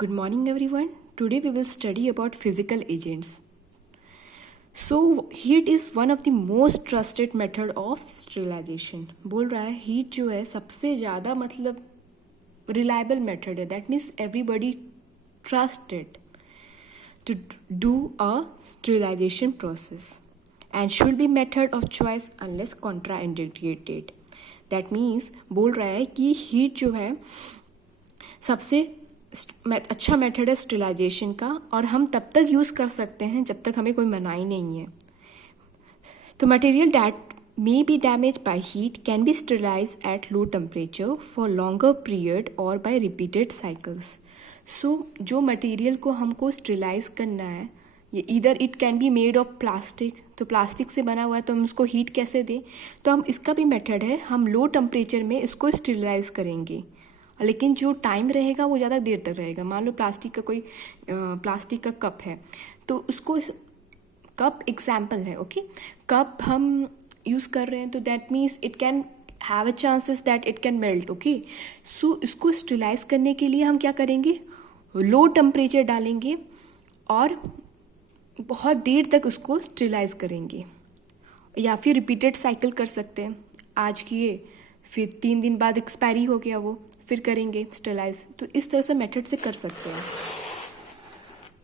Good morning everyone. Today we will study about physical agents. So heat is one of the most trusted method of sterilization. बोल रहा है heat जो है सबसे ज़्यादा मतलब reliable method है. That means everybody trust it to do a sterilization process and should be method of choice unless contraindicated. That means बोल रहा है कि heat जो है सबसे अच्छा मेथड है स्टेरिलाइजेशन का और हम तब तक यूज़ कर सकते हैं जब तक हमें कोई मनाही नहीं है. तो material that may be damage by heat can be sterilise at low temperature for longer period और बाय रिपीटेड साइकिल्स. सो जो मटेरियल को हमको स्टेरिलाइज करना है ये इधर it can be made of plastic, तो प्लास्टिक से बना हुआ है तो हम उसको हीट कैसे दें. तो हम इसका भी मेथड है, हम लो टेम्परेचर में इसको स्टेरिलाइज करेंगे लेकिन जो टाइम रहेगा वो ज़्यादा देर तक रहेगा. मान लो प्लास्टिक का कोई प्लास्टिक का कप है तो उसको कप एग्जाम्पल है. ओके, कप हम यूज़ कर रहे हैं तो that means it can have a chances that it can melt. Okay, so इसको स्टेरिलाइज करने के लिए हम क्या करेंगे, लो टेम्परेचर डालेंगे और बहुत देर तक उसको स्टेरिलाइज करेंगे या फिर रिपीटेड साइकिल कर सकते हैं. आज किए फिर 3 दिन बाद एक्सपायरी हो गया वो, फिर करेंगे स्टेरिलाइज. तो इस तरह से मेथड से कर सकते हैं.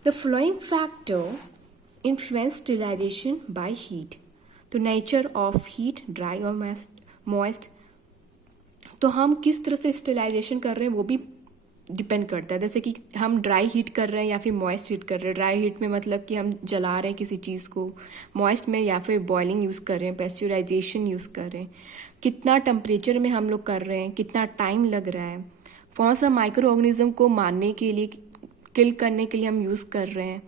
The flowing factor influence sterilisation by heat. तो नेचर ऑफ हीट, ड्राई और मॉइस्ट. तो हम किस तरह से स्टेरिलाइजेशन कर रहे हैं वो भी डिपेंड करता है. जैसे कि हम ड्राई हीट कर रहे हैं या फिर मॉइस्ट हीट कर रहे हैं. ड्राई हीट में मतलब कि हम जला रहे हैं किसी चीज़ को, मॉइस्ट में या फिर बॉइलिंग यूज़ कर रहे हैं, पेस्चराइजेशन यूज़ कर रहे हैं. कितना टेम्परेचर में हम लोग कर रहे हैं, कितना टाइम लग रहा है, कौन सा माइक्रो ऑर्गेनिज्म को मारने के लिए, किल करने के लिए हम यूज़ कर रहे हैं.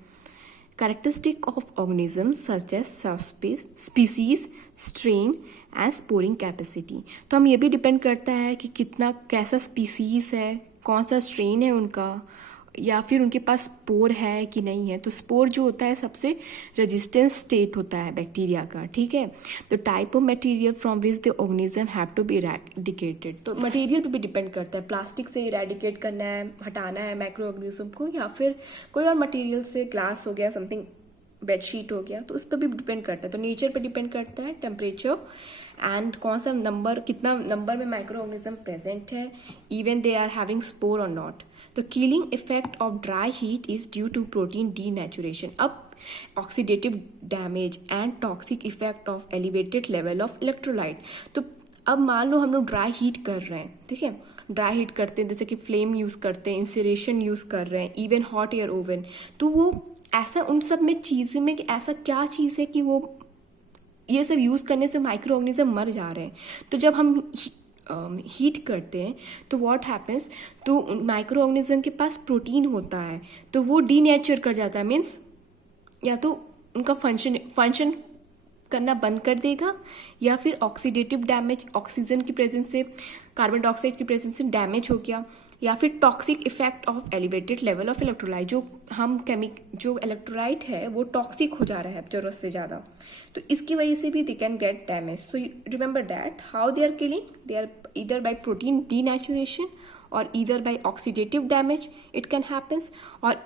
Characteristic of organism such as species, strain and sporing capacity. तो हम ये भी डिपेंड करता है कि कितना कैसा स्पीसीज है, कौन सा स्ट्रेन है उनका, या फिर उनके पास स्पोर है कि नहीं है. तो स्पोर जो होता है सबसे रेजिस्टेंस स्टेट होता है बैक्टीरिया का. ठीक है, तो type of material from which the organism have to be eradicated. तो मटेरियल पे भी डिपेंड करता है, प्लास्टिक से इरेडिकेट करना है, हटाना है माइक्रो ऑर्गेनिज्म को, या फिर कोई और मटेरियल से, ग्लास हो गया, समथिंग बेडशीट हो गया, तो उस पर भी डिपेंड करता है. तो नेचर पे डिपेंड करता है, टेम्परेचर एंड कौन सा नंबर, कितना नंबर में माइक्रो ऑर्गेनिज्म प्रेजेंट है, even they are having spore और not. The killing effect of dry heat is due to protein denaturation. अब oxidative damage and toxic effect of elevated level of electrolyte. तो अब मान लो हम लोग dry heat कर रहे हैं, ठीक है, ड्राई हीट करते हैं जैसे कि फ्लेम यूज़ करते हैं, इंसरेशन यूज़ कर रहे हैं, इवन हॉट एयर ओवन. तो वो ऐसा उन सब में चीज़ में कि ऐसा क्या चीज़ है कि वो ये सब यूज़ करने से माइक्रो ऑर्गेनिज्म मर जा रहे हैं. तो जब हम हीट करते हैं तो व्हाट हैपन्स, तो माइक्रो ऑर्गेनिज्म के पास प्रोटीन होता है तो वो डीनेचर कर जाता है. मीन्स या तो उनका फंक्शन करना बंद कर देगा, या फिर ऑक्सीडेटिव डैमेज, ऑक्सीजन की प्रेजेंस से, कार्बन डाइऑक्साइड की प्रेजेंस से डैमेज हो गया, या फिर toxic effect of elevated level of electrolyte. जो इलेक्ट्रोलाइट है वो टॉक्सिक हो जा रहा है जरूरत से ज़्यादा, तो इसकी वजह से भी they can get damage. So remember that how they are killing, they are either by protein denaturation और either by oxidative damage it can happens, और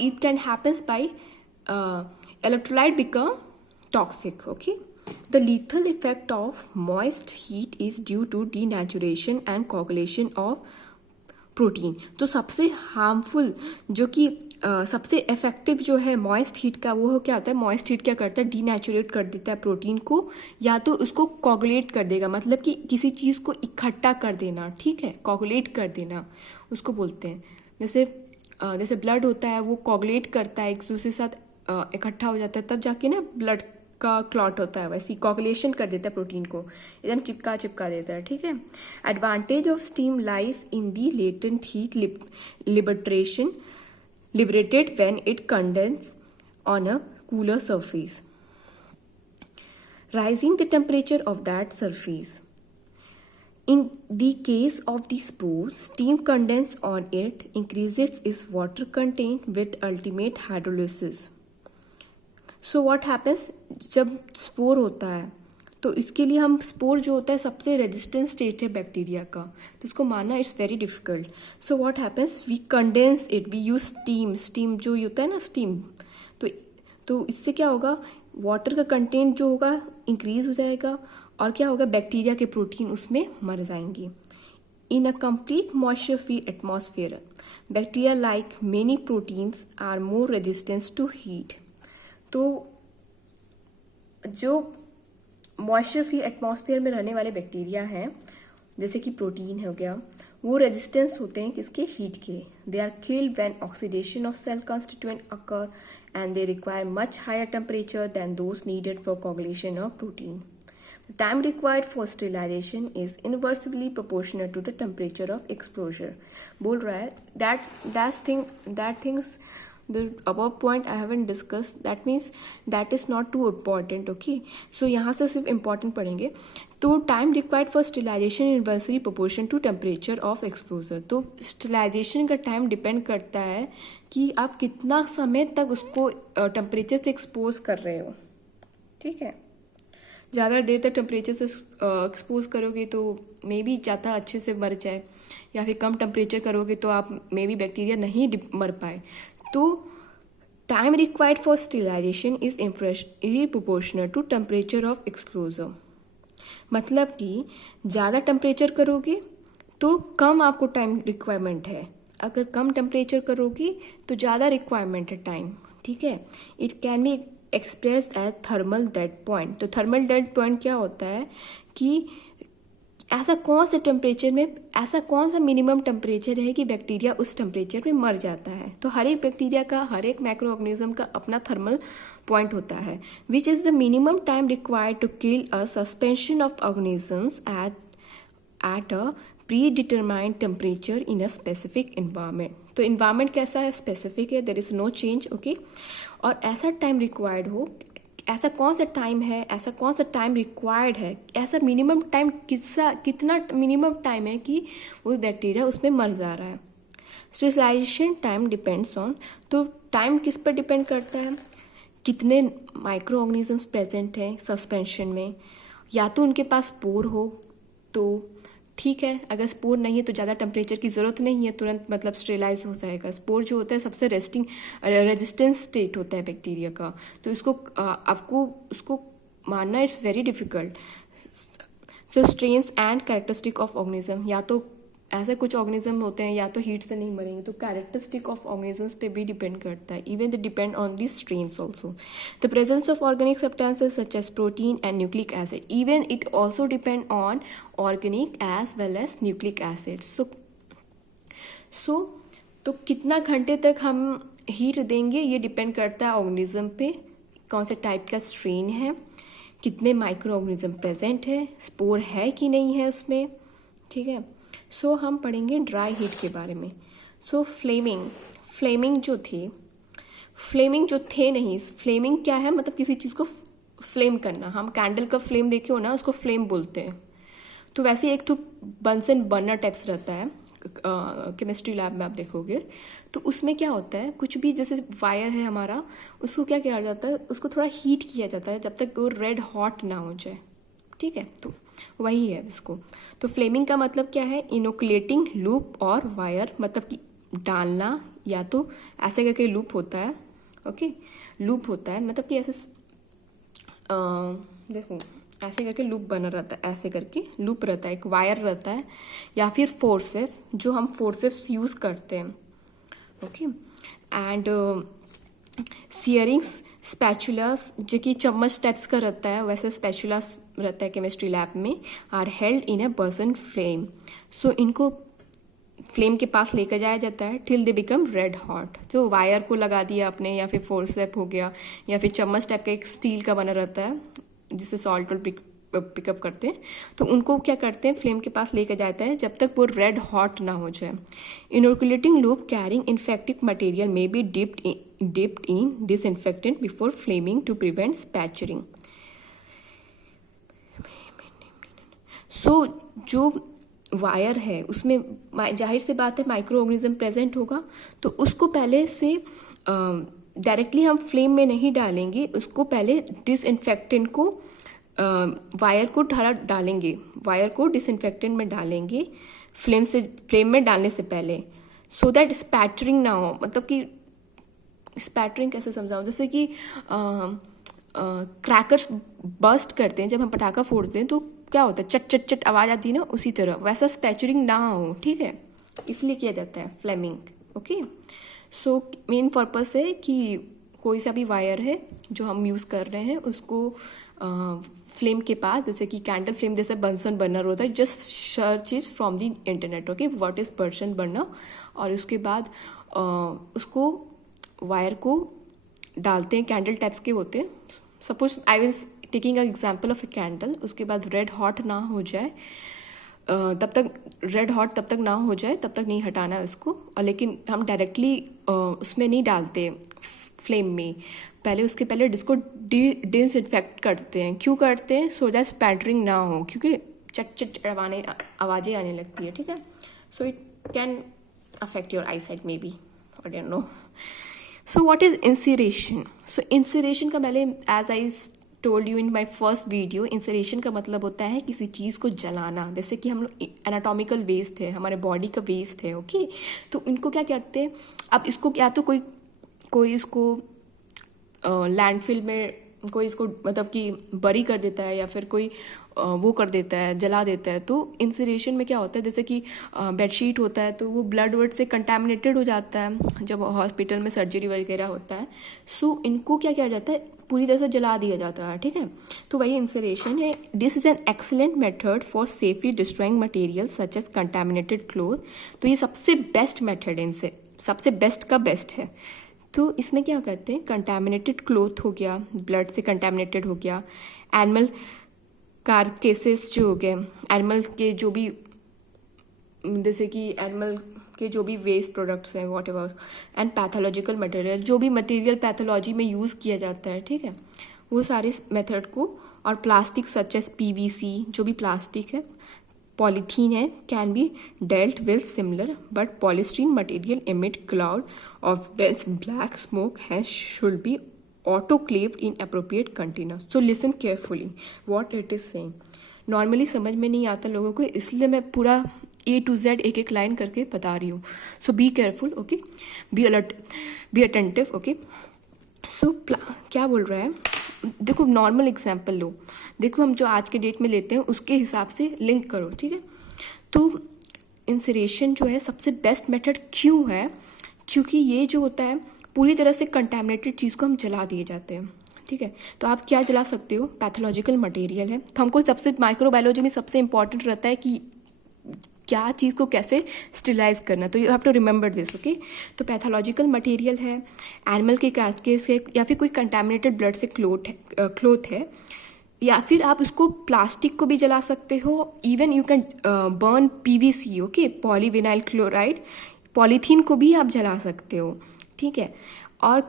it can happens by electrolyte become toxic. Okay, the lethal effect of moist heat is due to denaturation and coagulation of protein. तो सबसे harmful जो कि सबसे effective जो है moist heat का, वो क्या होता है, मॉइस्ट हीट क्या करता है, डीनेचुरेट कर देता है प्रोटीन को, या तो उसको कोगुलेट कर देगा, मतलब कि किसी चीज़ को इकट्ठा कर देना. ठीक है, कोगुलेट कर देना उसको बोलते हैं. जैसे ब्लड होता है वो कोगुलेट करता है, एक दूसरे के साथ इकट्ठा हो जाता है, तब जाके ना ब्लड का क्लॉट होता है. वैसे कोगुलेशन कर देता है प्रोटीन को, एकदम चिपका देता है. ठीक है, advantage of steam lies in the latent heat liberation liberated when it condenses on a cooler surface, rising the temperature of that surface. In the case of the spore, steam condensed on it increases its water content with ultimate hydrolysis. So what happens, जब spore होता है तो इसके लिए हम spore जो होता है सबसे रेजिस्टेंट स्टेट है बैक्टीरिया का, तो इसको मानना it's very difficult. So what happens, we condense it, we use steam जो होता है ना स्टीम, तो इससे क्या होगा, वाटर का कंटेंट जो होगा इंक्रीज हो जाएगा और क्या होगा, बैक्टीरिया के प्रोटीन उसमें मर जाएंगे. In a complete moisture free atmosphere bacteria like many proteins are more resistance to heat. तो जो मॉइस्चर फ्री एटमॉस्फेयर में रहने वाले बैक्टीरिया हैं जैसे कि प्रोटीन हो गया, वो रेजिस्टेंस होते हैं किसके, हीट के. They are killed when oxidation of cell constituent occur and they require much higher temperature than those needed for coagulation of protein. The time required for sterilization is inversely proportional to the temperature of exposure. बोल रहा है that things the above point I haven't discussed, that means that is not too important. Okay, so यहाँ से सिर्फ important पढ़ेंगे. तो time required for sterilization inversely proportional to temperature of exposure. तो sterilization का time depend करता है कि आप कितना समय तक उसको temperature से expose कर रहे हो. ठीक है, ज़्यादा देर तक टेम्परेचर से एक्सपोज करोगे तो मे बी ज़्यादा अच्छे से मर जाए, या फिर कम टेम्परेचर करोगे तो आप मे बी बैक्टीरिया नहीं मर पाए. तो time required for sterilization is proportional to temperature of exposure. मतलब कि ज़्यादा टेम्परेचर करोगे तो कम आपको टाइम रिक्वायरमेंट है, अगर कम टेम्परेचर करोगे तो ज़्यादा रिक्वायरमेंट है टाइम. ठीक है, it can be express as thermal dead point. तो थर्मल डेड पॉइंट क्या होता है कि ऐसा कौन सा टेम्परेचर में, ऐसा कौन सा मिनिमम टेम्परेचर है कि बैक्टीरिया उस टेम्परेचर में मर जाता है. तो हर एक बैक्टीरिया का, हर एक माइक्रो ऑर्गेनिज्म का अपना थर्मल पॉइंट होता है, which is the minimum time required to kill a suspension of organisms at a predetermined temperature in a specific environment. तो इन्वायरमेंट कैसा है, स्पेसिफिक है, there is no change. Okay, और ऐसा टाइम रिक्वायर्ड हो, ऐसा कौन सा टाइम है, ऐसा कौन सा टाइम रिक्वायर्ड है, ऐसा मिनिमम टाइम कितना मिनिमम टाइम है कि वो बैक्टीरिया उसमें मर जा रहा है. स्टेरिलाइजेशन टाइम डिपेंड्स ऑन, तो टाइम किस पर डिपेंड करता है, कितने माइक्रो ऑर्गेनिजम्स प्रेजेंट हैं सस्पेंशन में, या तो उनके पास स्पोर हो तो ठीक है, अगर स्पोर नहीं है तो ज़्यादा टेम्परेचर की ज़रूरत नहीं है, तुरंत मतलब स्टेरिलाइज हो जाएगा. स्पोर जो होता है सबसे रेजिस्टेंस स्टेट होता है बैक्टीरिया का, तो इसको आपको उसको मानना it's very difficult. So strains and characteristic of organism, या तो ऐसे कुछ ऑर्गेनिज्म होते हैं या तो हीट से नहीं मरेंगे, तो कैरेक्टरिस्टिक ऑफ ऑर्गेनिजम्स पे भी डिपेंड करता है. Even they depend on the strains also. The presence of organic substances such as protein and nucleic acid, even it also depend on organic as well as nucleic acid. So तो कितना घंटे तक हम heat देंगे ये depend करता है organism पे, कौन से टाइप का स्ट्रेन है, कितने माइक्रो ऑर्गेनिज्म प्रेजेंट है, स्पोर है कि नहीं है उसमें. ठीक है, सो हम पढ़ेंगे ड्राई हीट के बारे में. सो फ्लेमिंग जो थे नहीं, फ्लेमिंग क्या है, मतलब किसी चीज़ को फ्लेम करना. हम कैंडल का फ्लेम देखे हो ना, उसको फ्लेम बोलते हैं. तो वैसे एक तो बंसन बर्नर टाइप्स रहता है केमिस्ट्री लैब में आप देखोगे, तो उसमें क्या होता है, कुछ भी जैसे वायर है हमारा, उसको क्या किया जाता है, उसको थोड़ा हीट किया जाता है जब तक वो रेड हॉट ना हो जाए. ठीक है, तो वही है इसको. तो फ्लेमिंग का मतलब क्या है, इनोकुलेटिंग लूप और वायर, मतलब कि डालना, या तो ऐसे करके लूप होता है. ओके, लूप होता है मतलब कि ऐसे देखो ऐसे करके लूप बना रहता है, ऐसे करके लूप रहता है, एक वायर रहता है, या फिर फोर्सेप, जो हम फोर्सेप्स यूज़ करते हैं. ओके, एंड सियरिंग्स, स्पैचुलास जो कि चम्मच टाइप्स का रहता है, वैसे स्पैचुलास रहता है केमिस्ट्री लैब में, are held in a Bunsen flame. So इनको फ्लेम के पास लेकर जाया जाता है till they become red hot. तो वायर को लगा दिया आपने, या फिर फोर्सेप हो गया, या फिर चम्मच टाइप का एक स्टील का बना रहता है जिससे सॉल्ट पिकअप करते हैं, तो उनको क्या करते हैं, फ्लेम के पास लेकर जाता है जब तक वो रेड हॉट ना हो जाए. Inoculating loop carrying infective material may be dipped in disinfectant before flaming to prevent spatching. So जो वायर है उसमें जाहिर सी बात है माइक्रो ऑर्गेनिज्म प्रेजेंट होगा, तो उसको पहले से डायरेक्टली हम फ्लेम में नहीं डालेंगे, उसको पहले डिसइंफेक्टेंट को वायर को डालेंगे, वायर को डिसइंफेक्टेंट में डालेंगे फ्लेम में डालने से पहले, सो दैट स्पैटरिंग ना हो। मतलब कि स्पैटरिंग कैसे समझाऊं, जैसे कि क्रैकर्स बस्ट करते हैं, जब हम पटाखा फोड़ते हैं तो क्या होता है, चट चट चट आवाज़ आती है ना, उसी तरह वैसा स्पैचरिंग ना हो, ठीक है, इसलिए किया जाता है flaming. Okay, so main purpose है कि कोई सा भी वायर है जो हम यूज़ कर रहे हैं उसको फ्लेम के पास, जैसे कि कैंडल फ्लेम जैसे बंसन बर्नर होता है, just search is from the internet, okay, what is Bunsen burner, और उसके बाद उसको वायर को डालते हैं, कैंडल टाइप्स के होते हैं। Suppose I will taking a example of a candle, उसके बाद रेड हॉट ना हो जाए तब तक, रेड हॉट तब तक ना हो जाए तब तक नहीं हटाना है उसको। और लेकिन हम डायरेक्टली उसमें नहीं डालते फ्लेम में, पहले उसके पहले इसको डिसइंफेक्ट करते हैं। क्यों करते हैं? सो दैट स्पैटरिंग ना हो, क्योंकि चट चट आवाज़ें आने लगती है, ठीक है। So it can affect your eyesight maybe, I don't know. So what is incineration? So incineration का पहले, as I told you in my first video, incineration का मतलब होता है किसी चीज़ को जलाना। जैसे कि हम लोग एनाटॉमिकल वेस्ट है, हमारे बॉडी का वेस्ट है, ओके, तो इनको क्या करते हैं, अब इसको या तो कोई इसको लैंडफिल में कोई इसको मतलब कि बरी कर देता है, या फिर कोई वो कर देता है, जला देता है। तो इंसिरेशन में क्या होता है, जैसे कि बेडशीट होता है तो वो ब्लड वर्ड से कंटामिनेटेड हो जाता है जब हॉस्पिटल में सर्जरी वगैरह होता है। सो इनको क्या किया जाता है, पूरी तरह से जला दिया जाता है, ठीक है। तो वही इंसिरेशन है। This is an excellent method for safely destroying material such as contaminated cloth. तो ये सबसे बेस्ट मेथड है, इनसे सबसे बेस्ट का बेस्ट है। तो इसमें क्या करते हैं, कंटामिनेटेड क्लोथ हो गया, ब्लड से कंटामिनेटेड हो गया, एनिमल कारकेसेस जो हो गए, एनिमल के जो भी, जैसे कि एनिमल के जो भी वेस्ट प्रोडक्ट्स हैं what ever, and pathological material, जो भी मटेरियल पैथोलॉजी में यूज़ किया जाता है, ठीक है, वो सारे मेथड को, और प्लास्टिक सच एज PVC, जो भी प्लास्टिक है, पॉलीथीन है, can be dealt with similar, but polystyrene material emit cloud of dense black smoke hence should be autoclaved in appropriate containers. So listen carefully what it is saying. Normally समझ में नहीं आता लोगों को, इसलिए मैं पूरा A to Z एक एक लाइन करके बता रही हूँ। So be careful, okay, be alert, be attentive, okay. So क्या बोल रहा है, देखो नॉर्मल एग्जाम्पल लो, देखो हम जो आज के डेट में लेते हैं उसके हिसाब से लिंक करो, ठीक है। तो इंसिरेशन जो है सबसे बेस्ट मेथड क्यों है, क्योंकि ये जो होता है पूरी तरह से कंटैमिनेटेड चीज़ को हम जला दिए जाते हैं, ठीक है। तो आप क्या जला सकते हो, पैथोलॉजिकल मटेरियल है, तो हमको सबसे माइक्रोबायोलॉजी में सबसे इंपॉर्टेंट रहता है कि क्या चीज़ को कैसे स्टेलाइज करना, तो you have to remember this, okay. तो पैथोलॉजिकल मटेरियल है, एनिमल के कार्केस है, या फिर कोई कंटैमिनेटेड ब्लड से क्लोथ है, या फिर आप उसको प्लास्टिक को भी जला सकते हो, even you can burn PVC, okay, polyvinyl chloride, polythene को भी आप जला सकते हो, ठीक है, और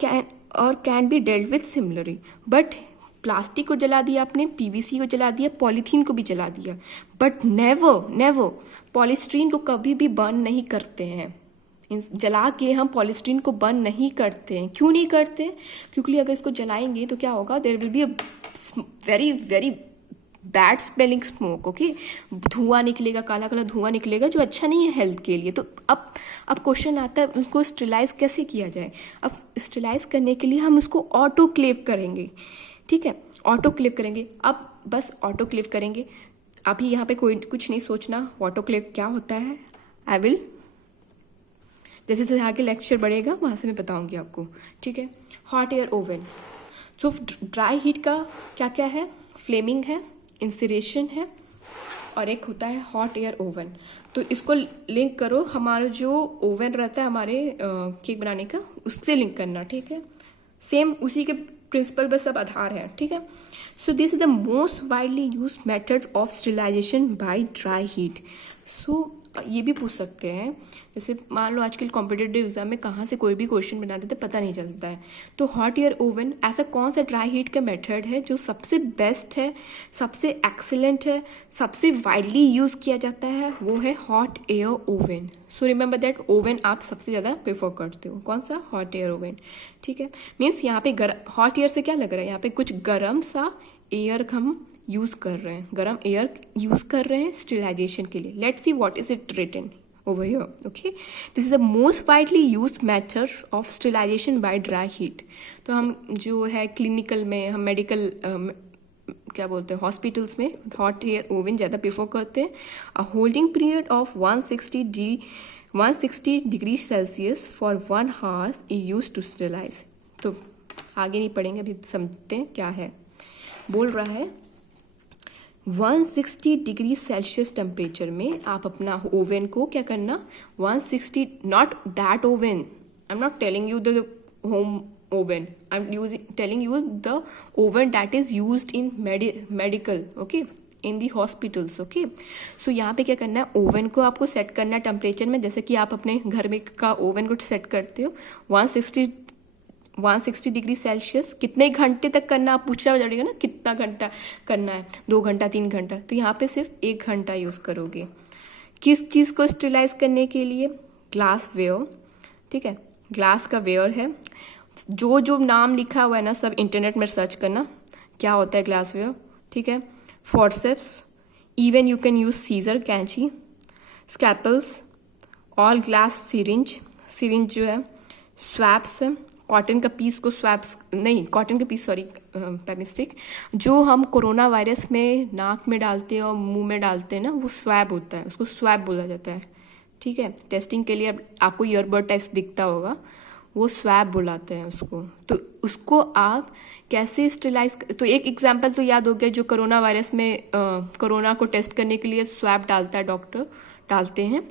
can be dealt with similarly. But plastic को जला दिया आपने, PVC को जला दिया, पॉलीथीन को भी जला दिया, बट नेवर पॉलीस्टीरीन को कभी भी बर्न नहीं करते हैं। जला के हम पॉलीस्टीरीन को बर्न नहीं करते हैं। क्यों नहीं करते? क्योंकि अगर इसको जलाएंगे तो क्या होगा, there will be a very very bad smelling smoke, okay, धुआं निकलेगा, काला काला धुआं निकलेगा, जो अच्छा नहीं है हेल्थ के लिए। तो अब क्वेश्चन आता है उसको स्टेलाइज कैसे किया जाए। अब स्टेलाइज करने के लिए हम उसको ऑटोक्लेव करेंगे, ठीक है, ऑटोक्लेव करेंगे। अब बस ऑटोक्लेव करेंगे, अभी यहाँ पे कोई कुछ नहीं सोचना ऑटोक्लेव क्या होता है। आई विल जैसे जैसे आगे लेक्चर बढ़ेगा वहाँ से मैं बताऊँगी आपको, ठीक है। हॉट एयर ओवन, सो ड्राई हीट का क्या क्या है, फ्लेमिंग है, इंसिरेशन है, और एक होता है हॉट एयर ओवन। तो इसको लिंक करो, हमारा जो ओवन रहता है हमारे केक बनाने का, उससे लिंक करना, ठीक है। सेम उसी के प्रिंसिपल बस सब आधार है, ठीक है। So this is the most widely use method of sterilization by dry heat. So ये भी पूछ सकते हैं, जैसे मान लो आजकल कॉम्पिटेटिव एग्जाम में कहाँ से कोई भी क्वेश्चन बना देते पता नहीं चलता है। तो हॉट एयर ओवन ऐसा कौन सा ड्राई हीट का मेथड है जो सबसे बेस्ट है, सबसे एक्सीलेंट है, सबसे वाइडली यूज किया जाता है, वो है hot air oven. So remember that oven आप सबसे ज़्यादा प्रेफर करते हो, कौन सा, हॉट एयर ओवन, ठीक है। मीन्स यहाँ पे हॉट एयर से क्या लग रहा है, यहाँ पे कुछ गर्म सा एयर हम यूज़ कर रहे हैं, गर्म एयर यूज़ कर रहे हैं स्टेरिलाइजेशन के लिए. Let's see what is it written over here. Okay, this is the most widely used method of sterilization by dry heat. तो हम जो है क्लिनिकल में, हम मेडिकल क्या बोलते हैं, हॉस्पिटल्स में हॉट एयर ओवन ज़्यादा प्रेफर करते हैं. A holding period of 160 degree Celsius for 1 hour is use to sterilize. तो आगे नहीं पढ़ेंगे, अभी समझते हैं क्या है. बोल रहा है 160 डिग्री सेल्सियस टेम्परेचर में आप अपना ओवन को क्या करना, 160, not that oven, I am not telling you the home oven, I'm telling you the oven that is used in medical, okay, in the hospitals. okay, so यहाँ पे क्या करना है, ओवन को आपको सेट करना है टेम्परेचर में, जैसे कि आप अपने घर में का ओवन को सेट करते हो 160 डिग्री सेल्सियस. कितने घंटे तक करना, आप पूछना जाएगा ना कितना घंटा करना है, 2 घंटा 3 घंटा, तो यहाँ पे सिर्फ 1 घंटा यूज़ करोगे. किस चीज़ को स्टेरिलाइज करने के लिए, ग्लास वेयर. ठीक है, ग्लास का वेयर है. जो नाम लिखा हुआ है ना, सब इंटरनेट में सर्च करना क्या होता है ग्लास वेयर. ठीक है, forceps, even you can use scissor, कैंची, स्कैपल्स, ऑल ग्लास सिरिंज जो है, स्वैप्स है, कॉटन का पीस को स्वैप्स नहीं, कॉटन का पीस, सॉरी मिस्टेक, जो हम कोरोना वायरस में नाक में डालते हैं और मुंह में डालते हैं ना, वो स्वैब होता है, उसको स्वैब बोला जाता है. ठीक है, टेस्टिंग के लिए आपको ईयरबड टाइप्स दिखता होगा, वो स्वैब बुलाते हैं उसको. तो उसको आप कैसे स्टेरिलाइज, तो एक एग्जांपल तो याद हो गया, जो कोरोना वायरस में कोरोना को टेस्ट करने के लिए स्वैब डालता है, डॉक्टर डालते हैं,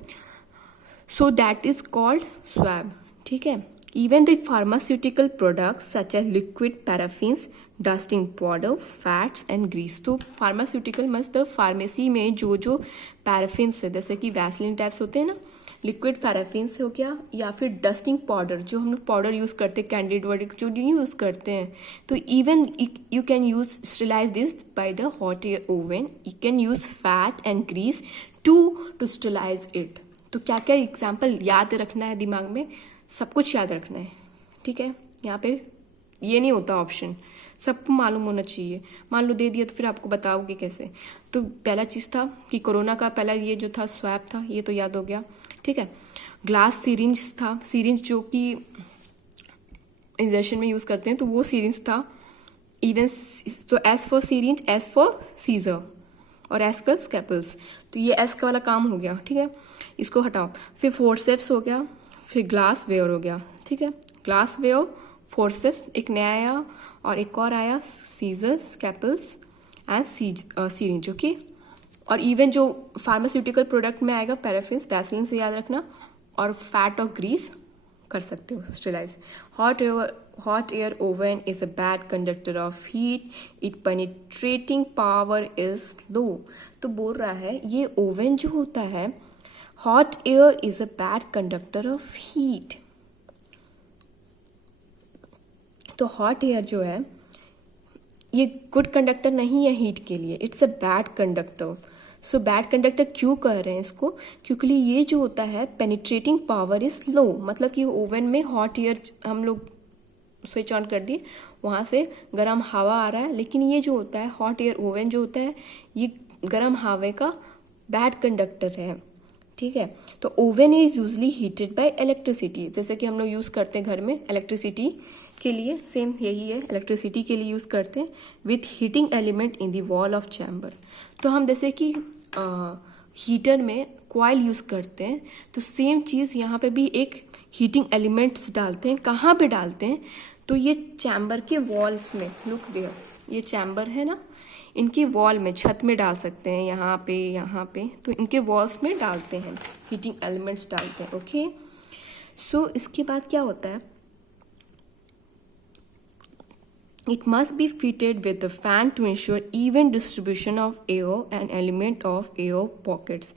so that is called swab. ठीक है, even the pharmaceutical products such as liquid paraffins, dusting powder, fats and grease. तो फार्मास्यूटिकल मतलब फार्मेसी में जो पैराफिन्स है, जैसे कि वैसलिन टाइप्स होते हैं ना, लिक्विड पैराफिन्स हो गया, या फिर डस्टिंग पाउडर, जो हम लोग पाउडर यूज़ करते हैं, कैंडिड वर्डिक जो यूज़ करते हैं. तो even you can use sterilize this by the hot air oven. You can use fat and grease to sterilize it. तो क्या क्या एग्जाम्पल याद रखना है, दिमाग में सब कुछ याद रखना है. ठीक है, यहाँ पे ये नहीं होता ऑप्शन, सबको मालूम होना चाहिए. मान लो दे दिया तो फिर आपको बताओगे कैसे. तो पहला चीज़ था कि कोरोना का पहला ये जो था स्वैब था, ये तो याद हो गया. ठीक है, ग्लास सीरिंज था, सीरिंज जो कि इंजेक्शन में यूज़ करते हैं, तो वो सीरिंज था. इवन तो S for syringe, S for scissor और एस फॉर स्कैपल्स. तो ये एस का वाला काम हो गया. ठीक है, इसको हटाओ. फिर फोर्सेप्स हो गया, फिर ग्लास वेयर हो गया. ठीक है, ग्लास वेयर, फोर्सेप्स एक नया आया, और एक और आया सीजर, स्कैपल्स एंड सीरिंज. ओके, और इवन जो फार्मास्यूटिकल प्रोडक्ट में आएगा पैराफिन्स, वैसलिन से याद रखना, और फैट और ग्रीस कर सकते हो sterilise. Hot air oven is a bad conductor of heat, it penetrating power is low. तो बोल रहा है ये ओवन जो होता है, hot air is a bad conductor of heat. तो हॉट एयर जो है ये गुड कंडक्टर नहीं है हीट के लिए, it's a bad conductor. So bad conductor क्यों कह रहे हैं इसको, क्योंकि ये जो होता है पेनिट्रेटिंग पावर इज लो. मतलब कि ओवन में हॉट एयर हम लोग स्विच ऑन कर दिए, वहाँ से गर्म हवा आ रहा है, लेकिन ये जो होता है हॉट एयर ओवन जो होता है, ये गर्म हवा का बैड कंडक्टर है. ठीक है, तो oven is usually heated bye electricity, जैसे कि हम लोग यूज़ करते हैं घर में इलेक्ट्रिसिटी के लिए, सेम यही है, इलेक्ट्रिसिटी के लिए यूज़ करते हैं, with heating element in the wall of chamber. तो हम जैसे कि हीटर में कॉइल यूज़ करते हैं, तो सेम चीज़ यहाँ पे भी एक हीटिंग एलिमेंट्स डालते हैं. कहाँ पे डालते हैं, तो ये चैम्बर के वॉल्स में, लुक देयर, ये चैम्बर है ना, इनके वॉल में, छत में डाल सकते हैं, यहाँ पे, तो इनके वॉल्स में डालते हैं, हीटिंग एलिमेंट्स डालते हैं. ओके, सो इसके बाद क्या होता है, it must be fitted with the fan to ensure even distribution of air and element of air pockets.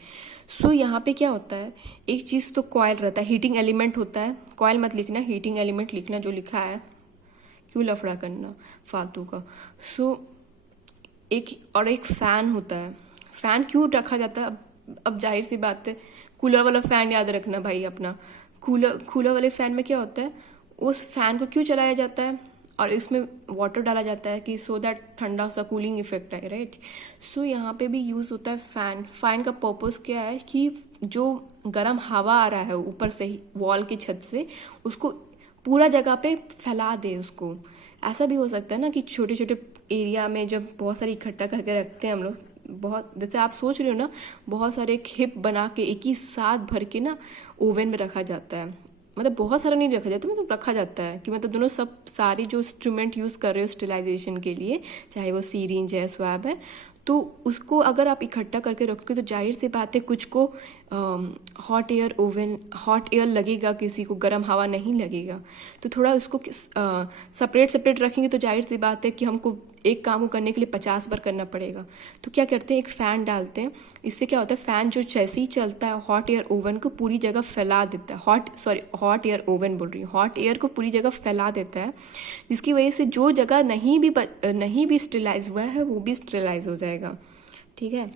सो यहाँ पे क्या होता है, एक चीज़ तो कॉइल रहता है, हीटिंग एलिमेंट होता है, कॉइल मत लिखना, हीटिंग एलिमेंट लिखना, जो लिखा है, क्यों लफड़ा करना फालतू का. सो एक फ़ैन होता है. फ़ैन क्यों रखा जाता है, अब जाहिर सी बात है, कूलर वाला फ़ैन याद रखना भाई अपना. कूलर वाले फ़ैन में क्या होता है, उस फ़ैन को क्यों चलाया जाता है, और इसमें वाटर डाला जाता है कि सो दैट ठंडा सा कूलिंग इफेक्ट आए, राइट। सो यहाँ पे भी यूज़ होता है फ़ैन। फ़ैन का पर्पस क्या है कि जो गर्म हवा आ रहा है ऊपर से ही वॉल की छत से, उसको पूरा जगह पे फैला दे उसको। ऐसा भी हो सकता है ना कि छोटे छोटे एरिया में जब बहुत सारी इकट्ठा करके रखते हैं हम लोग, बहुत जैसे आप सोच रहे हो ना, बहुत सारे खेप बना के एक ही साथ भर के ना ओवन में रखा जाता है। मतलब बहुत सारा नहीं रखा जाता, मतलब रखा जाता है कि मतलब दोनों सब सारी जो इंस्ट्रूमेंट यूज़ कर रहे हो स्टेलाइजेशन के लिए, चाहे वो सीरिंज है, स्वैब है, तो उसको अगर आप इकट्ठा करके रखोगे तो जाहिर सी बात है कुछ को हॉट एयर लगेगा, किसी को गर्म हवा नहीं लगेगा। तो थोड़ा उसको सेपरेट सेपरेट रखेंगे तो जाहिर सी बात है कि हमको एक काम को करने के लिए 50 बार करना पड़ेगा। तो क्या करते हैं, एक फ़ैन डालते हैं। इससे क्या होता है, फ़ैन जो जैसे ही चलता है हॉट एयर ओवन को पूरी जगह फैला देता है। हॉट एयर ओवन बोल रही हूँ, हॉट एयर को पूरी जगह फैला देता है, जिसकी वजह से जो जगह नहीं भी स्टेलाइज हुआ है वो भी स्टेलाइज हो जाएगा। ठीक है।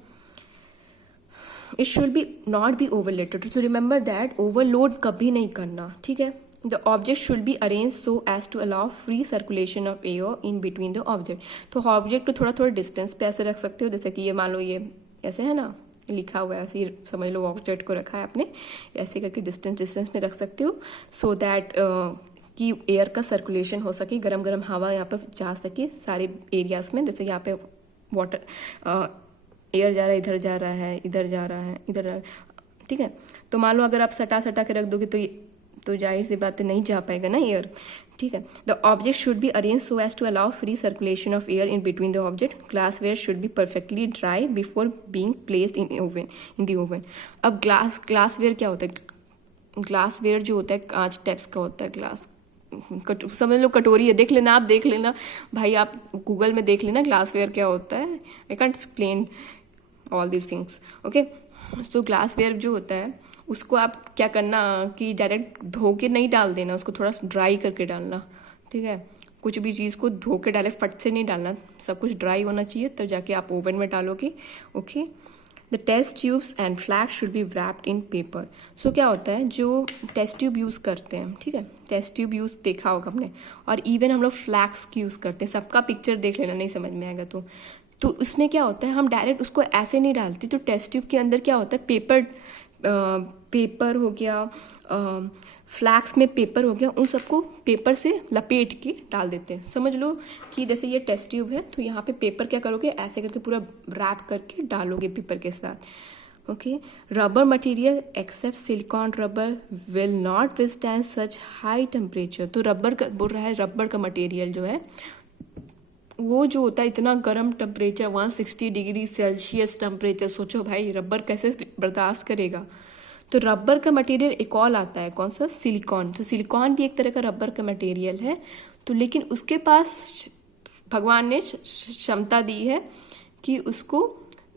It should be not be overloaded, तो रिमेंबर दैट ओवरलोड कभी नहीं करना। ठीक है। The object should be arrange so as to allow free circulation of air in between the object. तो ऑब्जेक्ट को थोड़ा थोड़ा डिस्टेंस पे ऐसे रख सकते हो, जैसे कि ये मान लो ये ऐसे है ना, लिखा हुआ है, ऐसे ही समझ लो ऑब्जेक्ट को रखा है आपने, ऐसे करके डिस्टेंस में रख सकते हो, सो दैट कि एयर का सर्कुलेशन हो सके, गरम गरम हवा यहाँ पर जा सके सारे एरियाज में। जैसे यहाँ पे वाटर एयर जा रहा है, इधर जा रहा है, इधर जा रहा है, इधर जा रहा है। ठीक है। तो मान लो अगर आप सटा के रख दोगे तो जाहिर सी बात है नहीं जा पाएगा ना एयर। ठीक है। The object should be arrange so as to allow free circulation of air in between the object. Glassware should be perfectly dry before being placed in the oven. अब ग्लासवेयर क्या होता है? ग्लासवेयर जो होता है कांच टाइप्स का होता है, ग्लास समझ लो कटोरी है, देख लेना, आप देख लेना भाई, आप गूगल में देख लेना ग्लासवेयर क्या होता है। I can't explain all these things, okay. तो ग्लासवेयर जो होता है उसको आप क्या करना कि डायरेक्ट धो के नहीं डाल देना, उसको थोड़ा ड्राई करके डालना। ठीक है। कुछ भी चीज़ को धो के डायरेक्ट फट से नहीं डालना, सब कुछ ड्राई होना चाहिए तब जाके आप ओवन में डालोगे, okay. The test tubes and flag should be wrapped in paper. So क्या होता है, जो टेस्ट ट्यूब यूज़ करते हैं, ठीक है, टेस्ट ट्यूब यूज़ देखा होगा हमने, और इवन हम लोग फ्लैग्स की यूज़ करते हैं। सबका पिक्चर देख लेना, नहीं समझ में आएगा तो उसमें क्या होता है, हम डायरेक्ट उसको ऐसे नहीं डालते। तो टेस्ट ट्यूब के अंदर क्या होता है, पेपर हो गया, फ्लैक्स में पेपर हो गया, उन सबको पेपर से लपेट के डाल देते हैं। समझ लो कि जैसे ये टेस्ट ट्यूब है तो यहाँ पे पेपर क्या करोगे, ऐसे करके पूरा रैप करके डालोगे पेपर के साथ, okay. Rubber material except silicon rubber will not withstand such high temperature. तो रबर का बोल रहा है, रबर का मटेरियल जो है वो जो होता है इतना गर्म टेम्परेचर 160 डिग्री सेल्सियस टेम्परेचर, सोचो भाई रबर कैसे बर्दाश्त करेगा। तो रबर का मटेरियल एक और आता है, कौन सा, सिलिकॉन। तो सिलिकॉन भी एक तरह का रबर का मटेरियल है, तो लेकिन उसके पास भगवान ने क्षमता दी है कि उसको